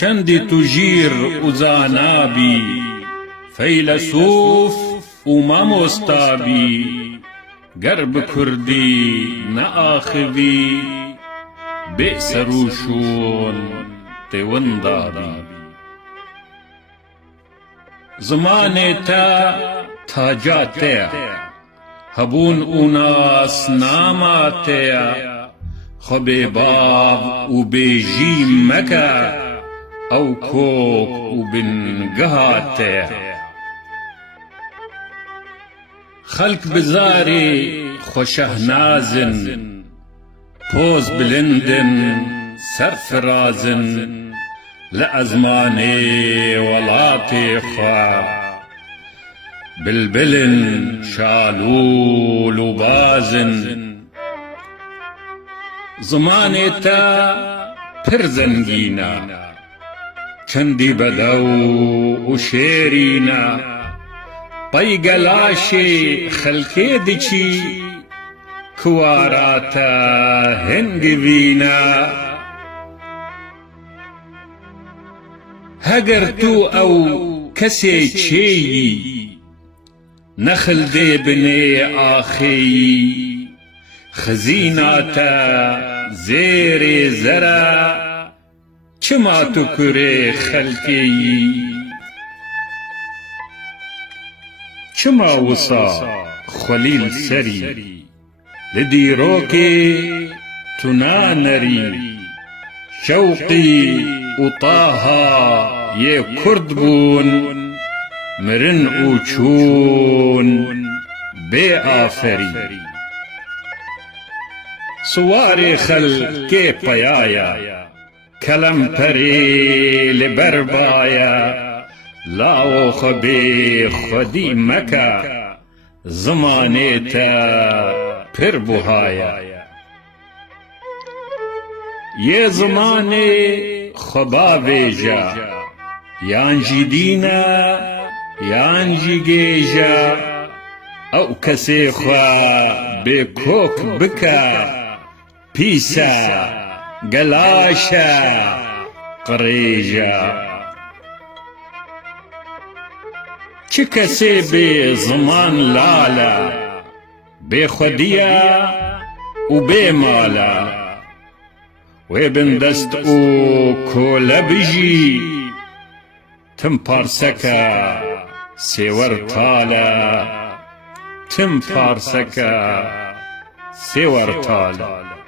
چەندی توژیر و زانابی فەیلسوف و مامۆستابی گەر بکوردی نەئاخیبی بێ سەر و شوون تێوەندابی زمانێ تاجا تەیە هەبوون و ناسناما تەیە خۆ بێباڤ و بێژی مەکە ئەو کۆک و بنگەها تەیە خەلک بزارێ خۆشەهنازن پۆز بلندن سەرفرازن لە ئەزمانێ وەڵاتێ خوا بلبلن شالوول و بازن زمانێ تا پڕ زەنگینە چەندی بەدەو و شێرینە پەی گەلاشێ خەلکێ دچی کواراتە هەنگڤینە هەگەر تو ئەو کەسێ چێیی نەخل دێ بنێ ئاخێیی خزیناتە زێرێ زەرە چما تو کورێ خەلکێیی چما وسا خەلیل سەری لە دیرۆکێ تو نانەری شەوقی و تاها یێ کورد بوون مرن و چوون بێ ئافەری سوارێ خەلکێ پەیایە کەلەمپەرێ لەبەر بایە لاوەخە بێ خودی مەکە زمانێتە پڕ بوهایە یێ زمانێ خۆ باڤێژە یانجی دینە یانجی گێژە ئەو کەسێ خوا بێ کۆک بکە پیسە گەلاشە قڕێژە چ کەسێ بێ زمان لالە بێ خودیە و بێ مالە وێ بندەست و کۆلە بژی تم پارسەکە سێوەر تالە تم پارسەکە سێوەر تالە